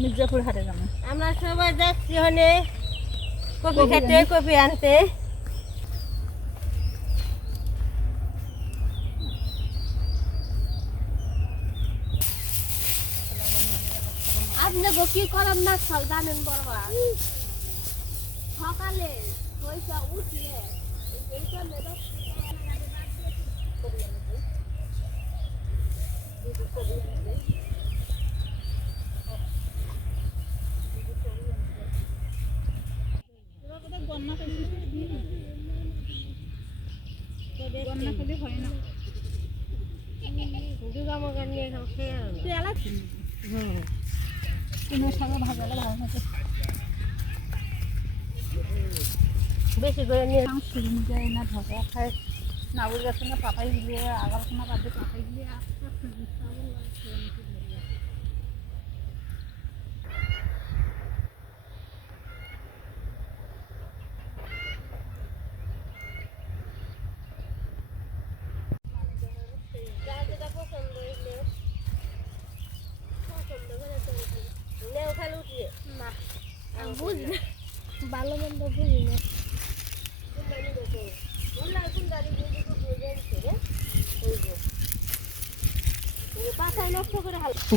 মির্জাপুর হাটে যাব। আমরা সবাই যাচ্ছি ওখানে। কপি খেতে কপি আনতে। গো কি করাম না সব জানেন বড়বা সকালে পয়সা উঠিয়ে এই জন্য বন্যা খেলে হয় না। দুর্গামগর নিয়ে এখন খেয়ে কোনো শাকে ভাজালে ভালো থাকে। বেশি করে নিয়ে শুরু যায় না ধরা খায় না বুঝে না পাপাই দিলে আগাল কোনো বাদে পাপাই দিলে যেটা পছন্দ হইলে পছন্দ করে চলে খালি। নেও খালি উঠিয়ে না আমি বুঝি না ভালো মন্দ বুঝি না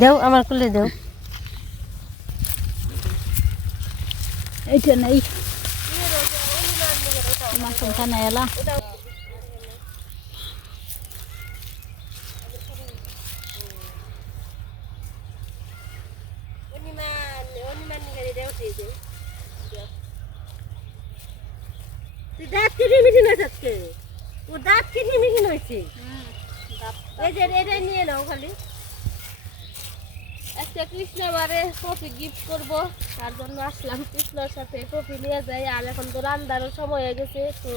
দেও আমার কুলে দেও। এইটা নেই। তোমার সংখ্যা নেই এলা দাঁত কিনে মিটিন হয়েছে আজকে? তোর দাঁত কিনে মিটিন হয়েছে? এই যে এটা নিয়ে নাও খালি। একটা কৃষ্ণবারে কফি গিফট করব তার জন্য আসলাম কৃষ্ণর সাথে কফি নিয়ে যাই আর এখন তো রান্নারও সময় হয়ে গেছে তো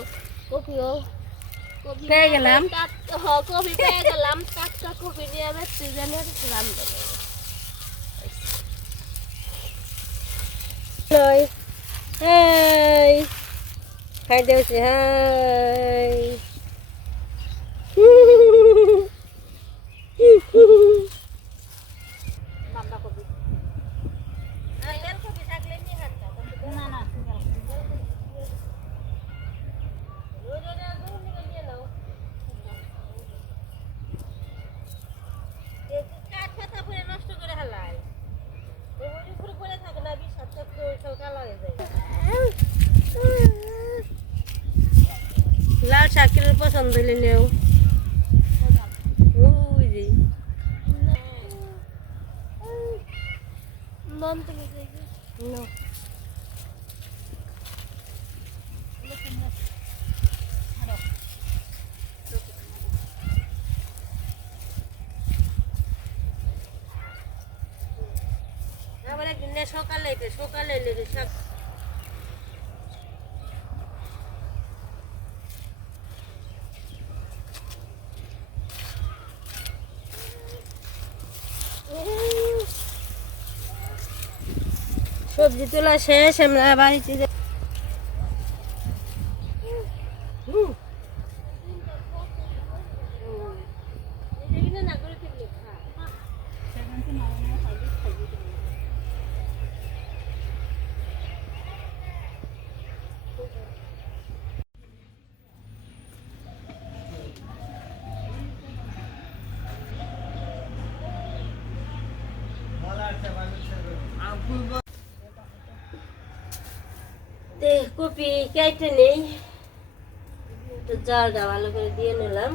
কফিও কফি পেয়ে গেলাম কফি পেয়ে গেলাম টাটকা কফি নিয়ে আমি সিজনের রান্না হাই খাই দেওছি হাই বাঁধাকপি না না নষ্ট করে হালাই উপরে পড়ে থাকে না বিশ্বাস করতে সব কালা হয়ে যায় লাল শাকের পছন্দ হইলে নেও ওই যে নন তুমি নো আবার একদিন নে সকালে লেগে শাক সবজি তোলা শেষ আমরা বাড়িতে যাই। হুম। এগুলো না করে ফেললে খা। সেখানকে মারা মারা খাইলে খাইয়ে দেবো তে কপি কেটে নেই। জালটা ভালো করে দিয়ে নিলাম।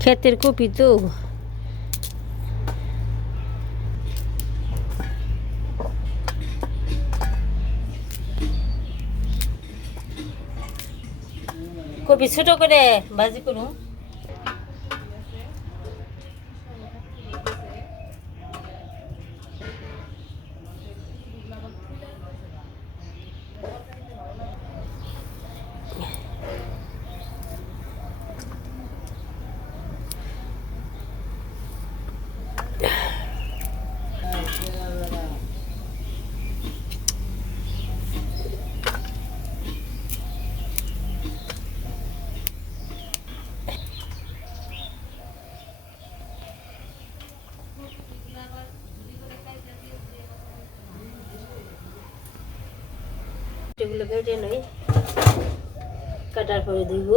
ক্ষেতের কপি তো। কপি ছোট করে ভাজি করুন। এগুলো কেটে নই। কাটার পরে দিব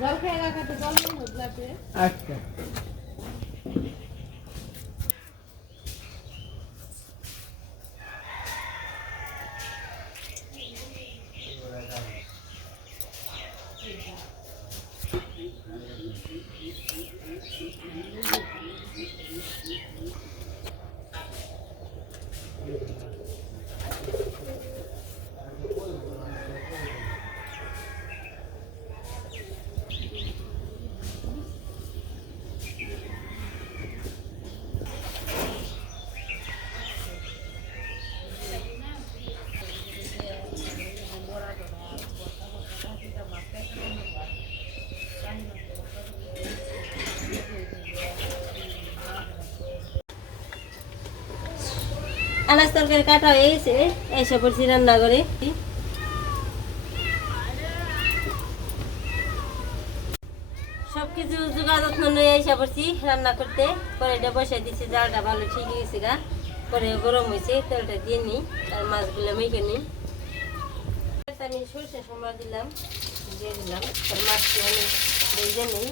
জল খেয়ে রাখাতে জল আচ্ছা। আনাজ তরকারি কাটা হয়ে গেছে এসে পড়ছি রান্না করে। সব কিছু যোগাড় যত্ন নিয়ে এসে পড়ছি রান্না করতে। কড়াইটা বসে দিচ্ছি জালটা ভালো ঠিক গেছে গা। পরে গরম হয়েছে, তেলটা দিয়ে নিই, আর মাছগুলো মেখে নিই। আমি সরষে সময় দিলাম, দিয়ে দিলাম, আর মাছটি আমি ভেজে নিই।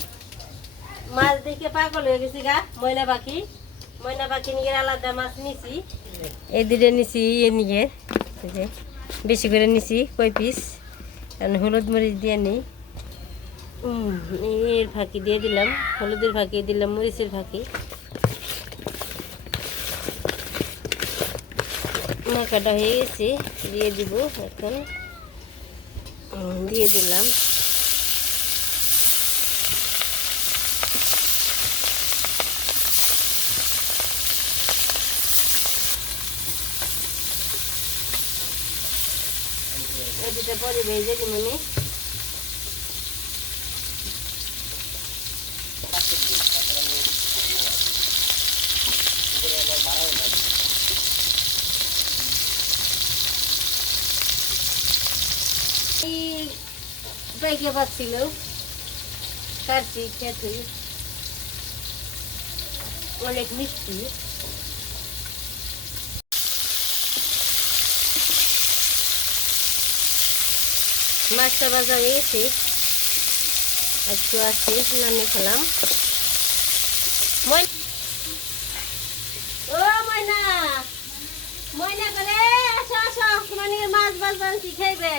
মাছ দেখে পাগল হয়ে গেছি গা, ময়লা পাখি। ময়না পাখি নিয়ে আলাদা মাছ নিছি। এই দুটো নিছি এ নিয়ে বেশি করে নিছি কই পিস। আর হলুদ মরিচ দিয়ে নিই। এর ফাঁকি দিয়ে দিলাম। হলুদের ফাঁকি দিলাম মরিচের ফাঁকি। মাখাটা হয়ে গেছে দিয়ে দিব এখন। দিয়ে দিলাম। এদিকে পরে ভেজে এই পেকে পাচ্ছিল। কাটছি খেতে। অনেক মিষ্টি। মাছটা ভাজা হয়ে গেছে। একটু আসছি নামিয়ে খেলাম। মই- ও ময়না! ময়না করে আসো আসো মানে মাছ ভাজ বানছি খাইবে?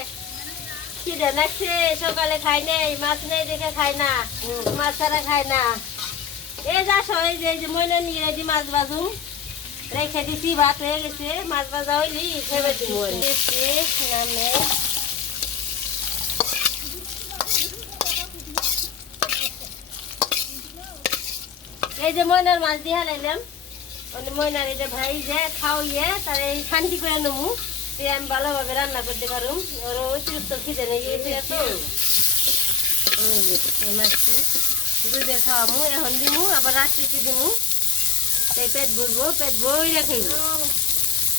খিদে লাগছে সকালে খাই নাই মাছ নেই দেখে খাই না মাছ ছাড়া খাই না। এই যা এই যে এই যে ময়না নিয়ে যে মাছ বাজুম রেখে দিছি ভাত হয়ে গেছে মাছ ভাজা হইলি দিব নামে। এই যে ময়নার মাছ দিয়ে হালাইলাম। মানে এই যে ভাই যে খাওয়াইয়ে তার এই শান্তি করে নেব আমি ভালোভাবে রান্না করতে পারুম। ওর অতিরিক্ত খিদে নেই দুধে খাওয়ামু, এখন দিমু, আবার রাত্রিতে দিমু। তাই পেট ভরবো, পেট বই খাইব।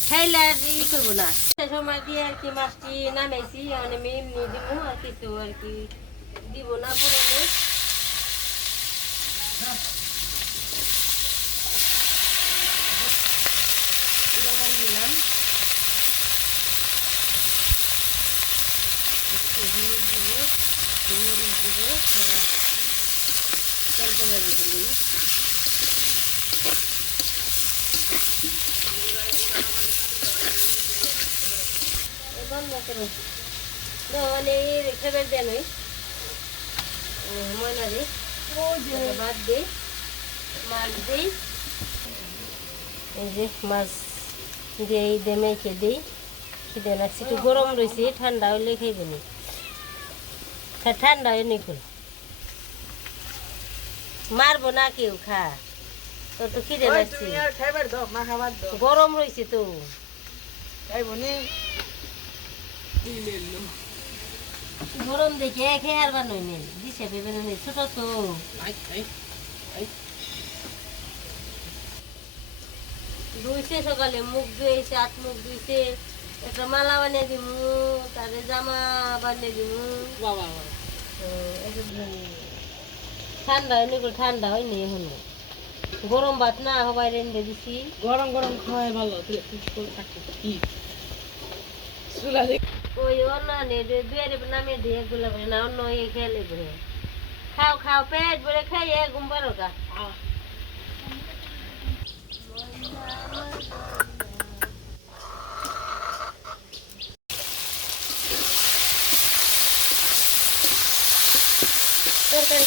খাইলে আর ই করব না। সে সময় দিয়ে আর কি মাছটি নামাইছি মানে আমি এমনি দিমু, আর কিছু আর কি দিব না, পুরো লবণ দিলাম একটু হলুদ দিব মরিচ দিব বন্ধ করো মানে খেবার দেন ওই ময়না দিই দিই মাছ দিই এই যে মাছ দিয়ে এই দিয়ে মেখে দিই, খিদে লাগছে, একটু গরম রয়েছে, ঠান্ডা হলে খাইবে নি খা- ঠান্ডা হয়ে নিকুল মারবো না কেউ খা। তোর তো খিদে লাগছে। গরম রয়েছে তো। গরম দেখে খেয়ে আর বানোই নেই দিছে ভেবে নেই ছোট তো। ধুইছে সকালে মুখ ধুয়েছে হাত মুখ ধুইছে। একটা মালা বানিয়ে দিমু তারে জামা বানিয়ে দিমু। বাবা ঠান্ডা হয়নি ঠান্ডা হয়নি এখনও। গরম ভাত না হবাই রেন্দে দিছি। গরম গরম খাওয়াই ভালো কি? ওই অন্য দুয়ারে নামে দিয়ে গুলা না অন্য খেলে খাও খাও পেট ভরে খাইয়ে ঘুম পারো গা।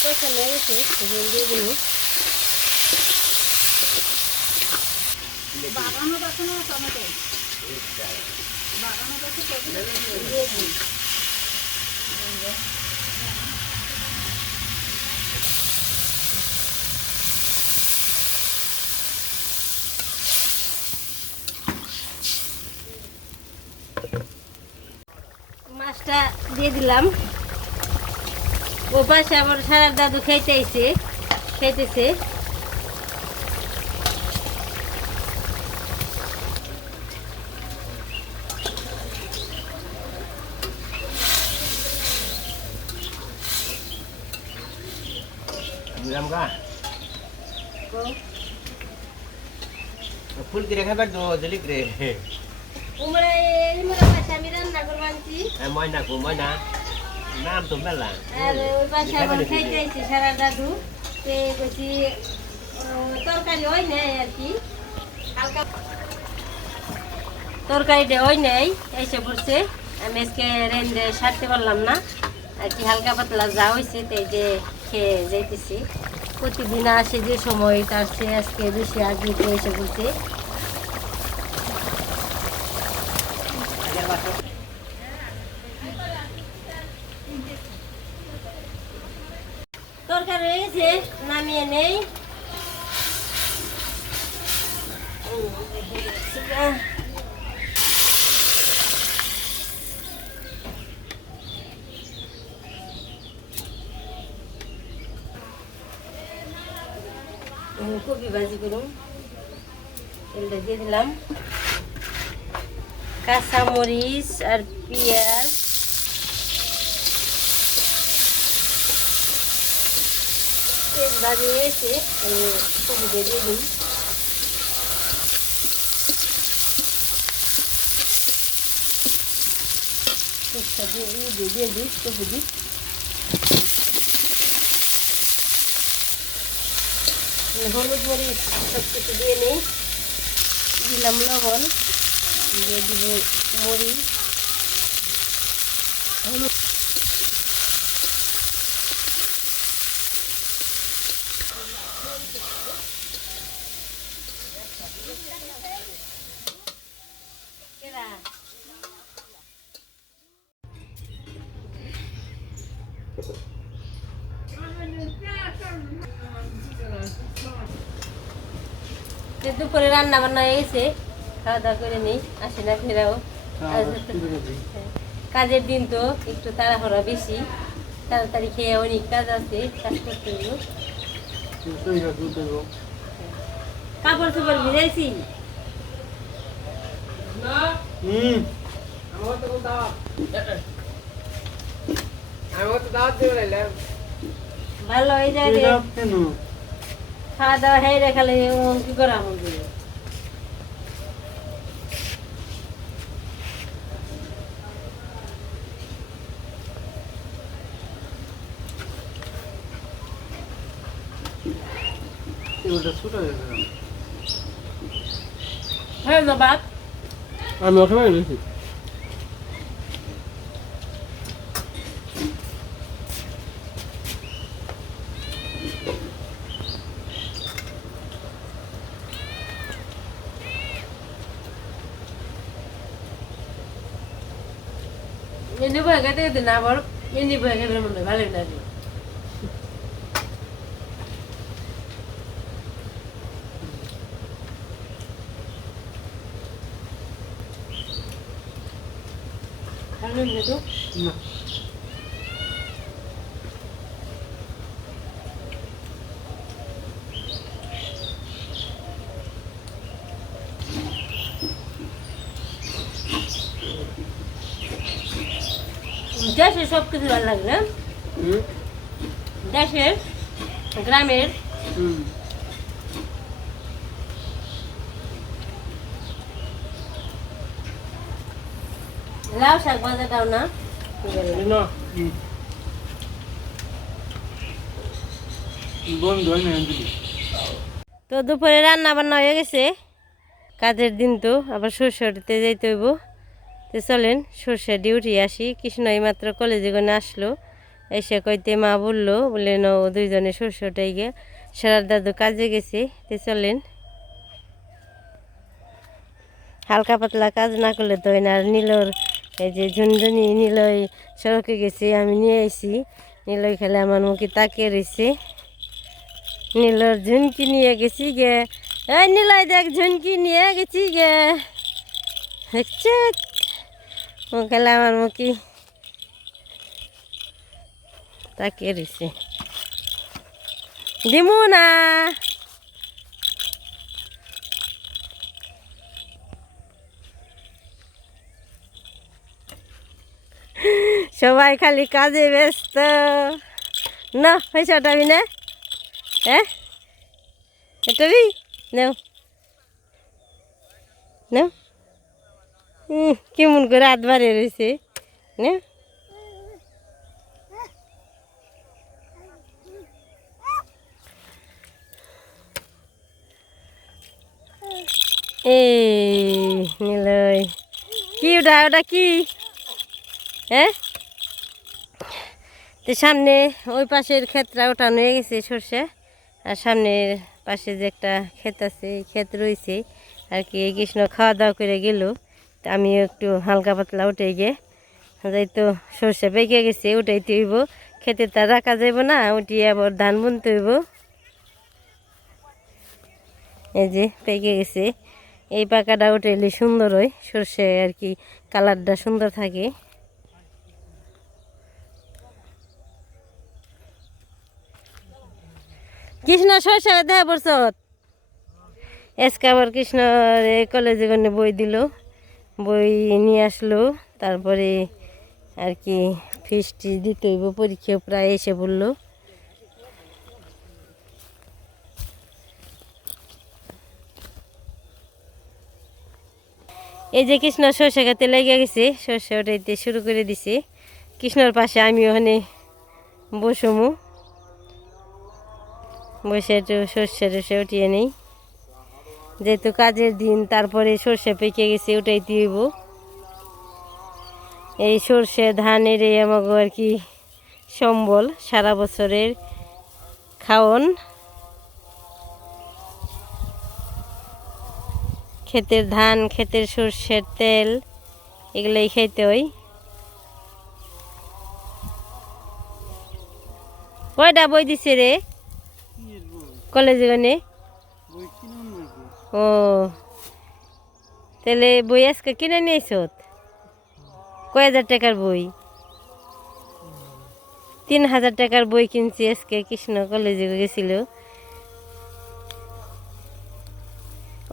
দিয়ে বাগানো দেখো না টমেটো? বাগানো দেখো মাছটা দিয়ে দিলাম। ও পাশে আবার সারা দাদু খাইতেছে কা? ফুল কিরে খাবার দো জলিক রে? উমরা এলিমরা পাশে আমি রান্না করব ময়না কো ময়না। নাম তো মেলা। ওই পাশে আবার খাইতে আইছে সারা দাদু তে কইছি তরকারি হয় নাই আর কি। হালকা তরকারিটা হয় নাই এসে পড়ছে। আমি আজকে রেন্দে সারতে পারলাম না। আর কি হালকা পাতলা যা হয়েছে তাই যে খেয়ে যাইতেছি। প্রতিদিন আসে যে সময় তার চেয়ে আজকে বেশি আগে এসে পড়ছে তরকারি হয়ে গেছে নামিয়ে নেই কপি ভাজি করুন তেলটা দিয়ে দিলাম কাঁচা মরিচ আর পেঁয়াজ ভাজি হয়েছে আমি কপিটা দিয়ে দিই। দিয়ে দিই দিই হলুদ মরিচ সব কিছু দিয়ে নিই। দিলাম লবণ, দিয়ে দিব মরিচ। হলুদ কেরা? তো দুপুরে রান্না বান্না হয়ে গেছে খাওয়া দাওয়া করে নিই আসি না ফেরাও। কাজের দিন তো একটু তাড়াহুড়া বেশি। তাড়াতাড়ি খেয়ে অনেক কাজ আছে কাজ করতে কাপড় চোপড় ভিজাইছি? ভালো হয়ে যায় খাওয়া দাওয়া হয়ে রেখালে কি করা আমাকে হ্যাঁ না বাপ আমি ওখানে গেছি এনে বয়ে গেতে না আবার এনে বয়ে গেলে মনে হয় ভালো লাগে। তো? দেশে সব কিছু ভালো লাগে দেশের গ্রামের লাউ শাক ভাজা দাও না। তো দুপুরে রান্না বান্না হয়ে গেছে। কাজের দিন তো আবার সরষেতে যাইতে হইব। তো চলেন সর্ষে ডিউটি আসি। কৃষ্ণ এইমাত্র কলেজে গনে আসলো। এসে কইতে মা বলল বলে ন দুইজনে সর্ষেটাই গে সারার দাদু কাজে গেছে। তো চলেন। হালকা পাতলা কাজ না করলে তো না আর নীলর এই যে ঝুনঝুনি নীলই সড়কে গেছে, আমি নিয়ে আইছি। নীলই খেলে আমার মুখে তাকিয়ে রয়েছে নীলর ঝুনকি নিয়ে গেছি গে। এই নীলাই দেখ, ঝুনকি নিয়ে গেছি গে। দেখছে ও খেলে আমার মুখে তাকিয়ে রয়েছে দিমু না। সবাই খালি কাজে ব্যস্ত। না পয়সা টাবি না। হ্যাঁ এটাবি নাও। নাও। কেমন করে হাত বাড়িয়ে রয়েছে। না এই, নিলয়। কি ওটা ওটা কি? হ্যাঁ তো সামনে ওই পাশের ক্ষেতটা ওঠানো হয়ে গেছে সর্ষে, আর সামনের পাশে যে একটা ক্ষেত আছে ক্ষেত রয়েছে, আর কি কৃষ্ণ খাওয়া দাওয়া করে গেল। তা আমি একটু হালকা পাতলা উঠে গিয়ে, যাই তো সর্ষে পেকে গেছে, উঠাইতে হইব। খেতে তা রাখা যাইব না, উঠিয়ে আবার ধান বুনতে হইব। এই যে পেকে গেছে। এই পাকাটা উঠাইলে সুন্দর হয়, সর্ষে আর কি কালারটা সুন্দর থাকে। কৃষ্ণ সরষে দেখা পড়ছ আজকে আবার কৃষ্ণ কলেজে গনে বই দিল, বই নিয়ে আসলো, তারপরে আর কি ফিসটি দিতে হইব পরীক্ষা প্রায় এসে বলল এই যে কৃষ্ণ সর্ষে খেতে লেগে গেছে সর্ষে ওটাইতে শুরু করে দিছে। কৃষ্ণর পাশে আমি ওখানে বসুমু। বসে একটু সর্ষে টর্ষে উঠিয়ে নেই। যেহেতু কাজের দিন, তারপরে সর্ষে পেকে গেছে, ওটাই দিব। এই সর্ষে ধানের এই আমাকে আর কি সম্বল, সারা বছরের খাওন। ক্ষেতের ধান, ক্ষেতের সর্ষের তেল, এগুলোই খাইতে হয়। কয়টা বই দিছে রে? কলেজে গনে? ও। তাহলে বই আজকে কিনে নিয়েছ কয় হাজার টাকার বই? তিন হাজার টাকার বই কিনছি আজকে, কৃষ্ণ কলেজে গেছিল।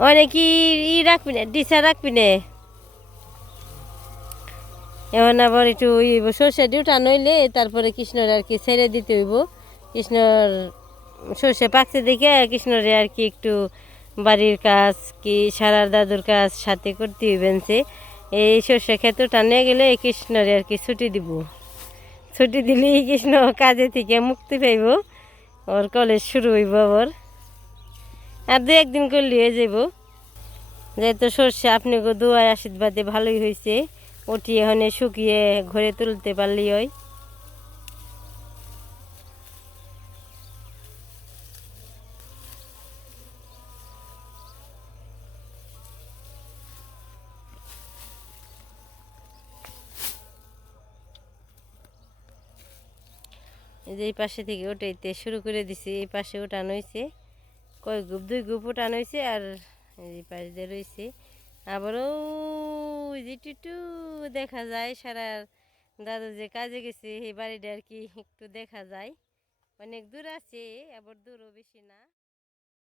অনেক ই রাখবি না ডিসা রাখবি না? এখন আবার একটু সর্ষে ডিউটা নইলে তারপরে কৃষ্ণর আর কি ছেড়ে দিতে হইব। কৃষ্ণর সর্ষে পাকছে দেখে কৃষ্ণরে আর কি একটু বাড়ির কাজ কি সারার দাদুর কাজ সাথে করতে হইবেন সে এই সর্ষে ক্ষেত্রটা নিয়ে গেলে কৃষ্ণরে আর কি ছুটি দিব। ছুটি দিলেই কৃষ্ণ কাজে থেকে মুক্তি পাইব। ওর কলেজ শুরু হইব আবার। আর দু একদিন করলে যাব যেহেতু সর্ষে আপনি দোয়ার আশীর্বাদে ভালোই হয়েছে উঠিয়ে এখানে শুকিয়ে ঘরে তুলতে পারলেই হয়। যে এই পাশে থেকে ওটাইতে শুরু করে দিছি, এই পাশে ওঠানো হয়েছে কয় গুপ, দুই গুপ ওঠানো হয়েছে আর এই পাশ দিয়ে রয়েছে আবারও ওই যে টুটু দেখা যায়, সারা দাদু যে কাজে গেছে, এই বাড়িটা আর কি একটু দেখা যায়। অনেক দূর আছে, আবার দূরও বেশি না।